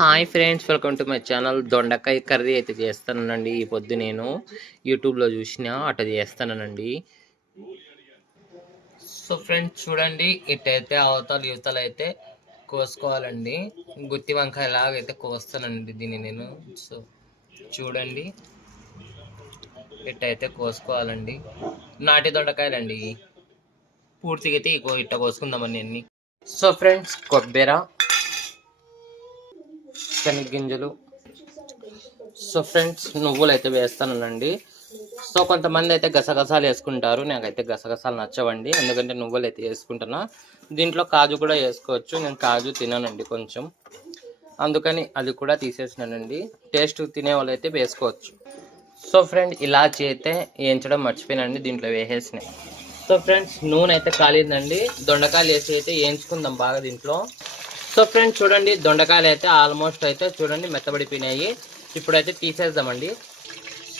Hi friends, welcome to my channel. దొండకాయ curry అయితే చేస్తానండి. ఈ పొద్దు నేను యూట్యూబ్లో చూసిన అట్లా చేస్తానండి. సో ఫ్రెండ్స్ చూడండి, ఇటైతే అవతల యువతలు అయితే కోసుకోవాలండి. గుత్తి వంకాయ లాగా అయితే కోస్తానండి దీన్ని నేను. సో చూడండి, ఇట్టయితే కోసుకోవాలండి. నాటి దొండకాయలండి. పూర్తిగా అయితే ఇట్ట కోసుకుందామండి అన్ని. సో ఫ్రెండ్స్, కొబ్బరి, శనగగింజలు, సో ఫ్రెండ్స్ నువ్వులు అయితే వేస్తానండి. సో కొంతమంది అయితే గసగసాలు వేసుకుంటారు, నాకైతే గసగసాలు నచ్చవండి, ఎందుకంటే నువ్వులు అయితే వేసుకుంటున్నా. దీంట్లో కాజు కూడా వేసుకోవచ్చు, నేను కాజు తినానండి కొంచెం, అందుకని అది కూడా తీసేసినానండి. టేస్ట్ తినే వాళ్ళు అయితే వేసుకోవచ్చు. సో ఫ్రెండ్, ఇలాచి అయితే వేయించడం మర్చిపోయినండి, దీంట్లో వేసేసినాయి. సో ఫ్రెండ్స్, నూనె అయితే కాలిందండి. దొండకాయలు వేసి అయితే వేయించుకుందాం బాగా దీంట్లో. సో ఫ్రెండ్స్ చూడండి, దొండకాయలు అయితే ఆల్మోస్ట్ అయితే చూడండి మెత్తబడిపోయినాయి. ఇప్పుడైతే తీసేద్దామండి.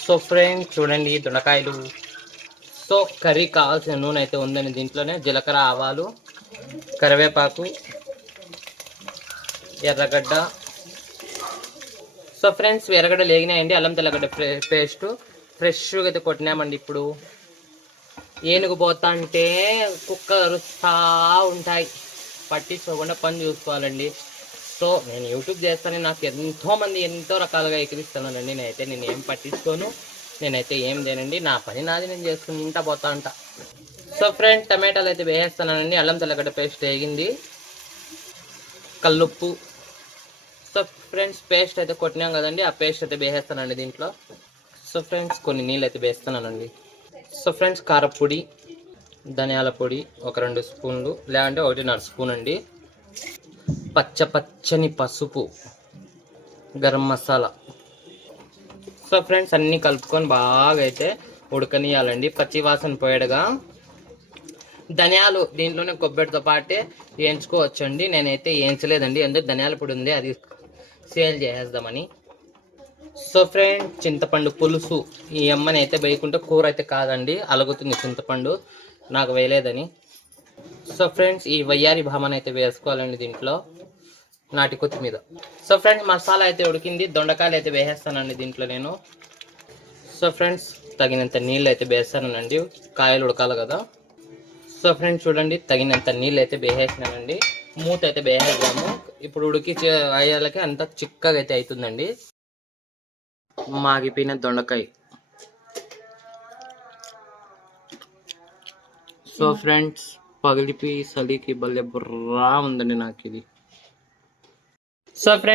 సో ఫ్రెండ్స్ చూడండి దొండకాయలు. సో కర్రీ కావాల్సిన నూనె అయితే ఉందండి దీంట్లోనే. జీలకర్ర, ఆవాలు, కరివేపాకు, ఎర్రగడ్డ. సో ఫ్రెండ్స్ ఎర్రగడ్డ లేగినాయండి. అల్లం తెల్లగడ్డ పేస్ట్ ఫ్రెష్గా అయితే కొట్టినామండి. ఇప్పుడు ఏనుగు పోతా అంటే కుక్క అరుస్తూ ఉంటాయి, పట్టించుకోకుండా పని చూసుకోవాలండి. సో నేను యూట్యూబ్ చేస్తానని నాకు ఎంతోమంది ఎంతో రకాలుగా ఎక్కిరిస్తున్నానండి. నేను ఏం పట్టించుకోను, నేనైతే ఏం చేయనండి, నా పని నాది నేను చేసుకుంటా పోతా ఉంటా. సో ఫ్రెండ్ టమాటాలు అయితే వేసేస్తానండి. అల్లం తెల్లగడ్డ పేస్ట్ వేగింది, కల్లుప్పు. సో ఫ్రెండ్స్ పేస్ట్ అయితే కొట్టినాం కదండి, ఆ పేస్ట్ అయితే వేసేస్తానండి దీంట్లో. సో ఫ్రెండ్స్ కొన్ని నీళ్ళు అయితే వేస్తానండి. సో ఫ్రెండ్స్ కారపొడి, ధనియాల పొడి ఒక 2 స్పూన్లు, లేదంటే 1.5 స్పూన్ అండి. పచ్చని పసుపు, గరం మసాలా. సో ఫ్రెండ్స్ అన్నీ కలుపుకొని బాగా అయితే ఉడకనియాలండి, పచ్చి వాసన పోయేడుగా. ధనియాలు దీంట్లోనే కొబ్బరితో పాటే వేయించుకోవచ్చండి, నేనైతే వేయించలేదండి, ఎందుకు ధనియాల పొడి ఉంది, అది సేల్ చేసేద్దామని. సో ఫ్రెండ్ చింతపండు పులుసు, ఈ అమ్మని అయితే వేయకుంటే కూర అయితే కాదండి, అలుగుతుంది చింతపండు, నాకు వేయలేదని. సో ఫ్రెండ్స్ ఈ వయ్యారి భామని అయితే వేసుకోవాలండి దీంట్లో, నాటి కొత్తిమీద. సో ఫ్రెండ్స్ మసాలా అయితే ఉడికింది, దొండకాయలు అయితే వేసేస్తానండి దీంట్లో నేను. సో ఫ్రెండ్స్ తగినంత నీళ్ళు అయితే వేస్తానండి, కాయలు ఉడకాలి కదా. సో ఫ్రెండ్స్ చూడండి తగినంత నీళ్ళు అయితే వేసేసినానండి. మూత అయితే వేసేద్దాము. ఇప్పుడు ఉడికి అయ్యాలకి అంత చిక్కగా అయితే అవుతుందండి. మాగిపోయిన దొండకాయ. సో ఫ్రెండ్స్ పగిలిపి సలికి భలే బుర్రా ఉందండి నాకు ఇది. So friends